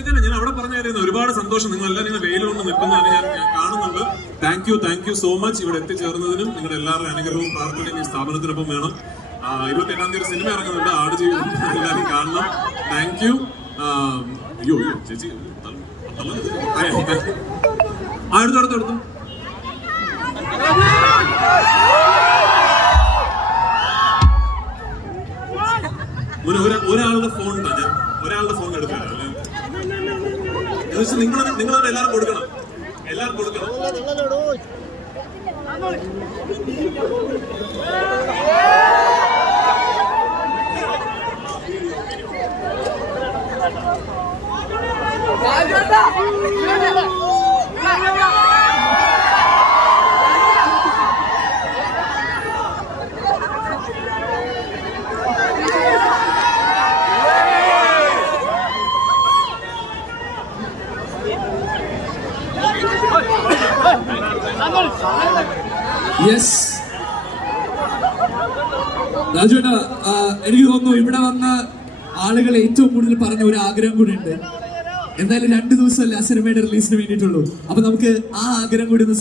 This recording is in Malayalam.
ഇല്ല ഞാൻ അവിടെ പറഞ്ഞായിരുന്നു. ഒരുപാട് സന്തോഷം. നിങ്ങൾ എല്ലാവരും ഇങ്ങനെ വെയിൽ കൊണ്ട് നിൽക്കുന്നതാണ് ഞാൻ ഞാൻ കാണുന്നുണ്ട്. Thank you thank you so much ഇവിടെ എത്തിച്ചേർന്നതിനും നിങ്ങളുടെ എല്ലാവരുടെ അനുഗ്രഹവും പ്രാർത്ഥനയും ഈ സ്ഥാപനത്തിനൊപ്പം വേണം. ഇരുപത്തി എട്ടാം തീയതി സിനിമ ഇറങ്ങുന്നുണ്ട്. ആട് ജീവിതം എല്ലാവരും കാണണം. താങ്ക് യു അയ്യോ ചേച്ചി ഒരാ ഒരാളുടെ ഫോൺ ഞാൻ. ഒരാളുടെ ഫോൺ എടുക്കാം എന്നുവെച്ചാൽ നിങ്ങൾ നിങ്ങൾ എല്ലാവരും കൊടുക്കണം. എല്ലാവരും കൊടുക്കണം. യെസ് ആ, എനിക്ക് തോന്നുന്നു ഇവിടെ വന്ന ആളുകൾ ഏറ്റവും കൂടുതൽ പറഞ്ഞ ഒരു ആഗ്രഹം കൂടി ഉണ്ട്. എന്തായാലും രണ്ടു ദിവസമല്ലേ ആ സിനിമയുടെ റിലീസിന് വേണ്ടിയിട്ടുള്ളൂ. അപ്പൊ നമുക്ക് ആ ആഗ്രഹം കൂടി ഒന്ന്